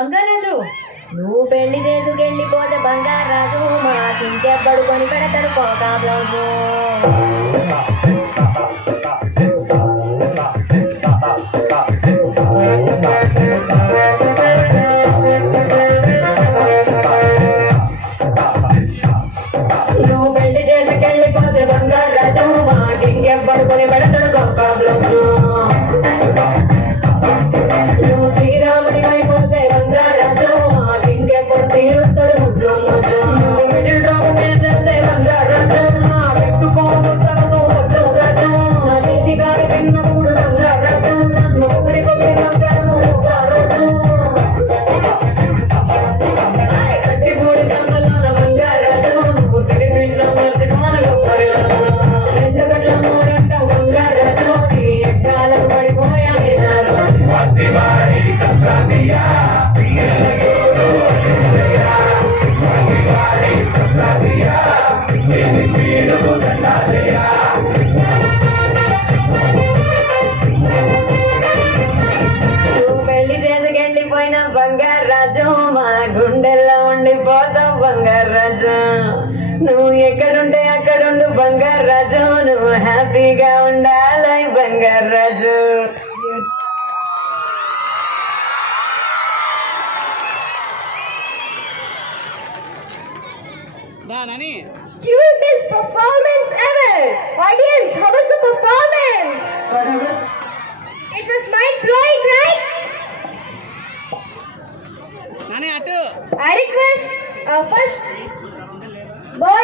బంగారాజు నువ్వు పెళ్లి చేసుకెళ్ళిపోతే బంగారాజు మాకింకెవ్వడు కొని పెడతాడు కోకా బ్లౌజు. నువ్వు పెళ్లి చేసుకెళ్ళిపోతే బంగారాజు మాకింకెవ్వడు కొని పెడతాడు కోకా బ్లౌజు. నువ్వు శ్రీరాముడి అయిపోతే బంగారాజు మాకింకెప్పుడు తీరుస్తాడు ముద్దు ముద్దు. మిడిల్ డ్రాప్ చేసేస్తే బంగారాజు పెట్టుకోముట్టాను ఒడ్డు గజు. నా చేతి గారి తిన్నప్పుడు బంగారాజు నన్ను ఒకటి కొట్టి బంగారు రోజు. కట్టిపూడి సంగలోన బంగారాజు నువ్వు తిరిగించడం మన గొప్పరిలో. 2 గంటల 3 గంట బంగారాజు నీ ఎక్కాలకు పడిపోయాను నాలో. నువ్వు పెళ్లి చేసుకెళ్ళిపోయిన బంగారాజు మా గుండెల్లో ఉండిపోతావు బంగారాజు. నువ్వు ఎక్కడుంటే అక్కడుండు బంగారాజు నువ్వు హ్యాపీగా ఉండాలి Bangarraju. Cutest performance ever! Audience, how was the performance? It was mind-blowing, right? I request first boy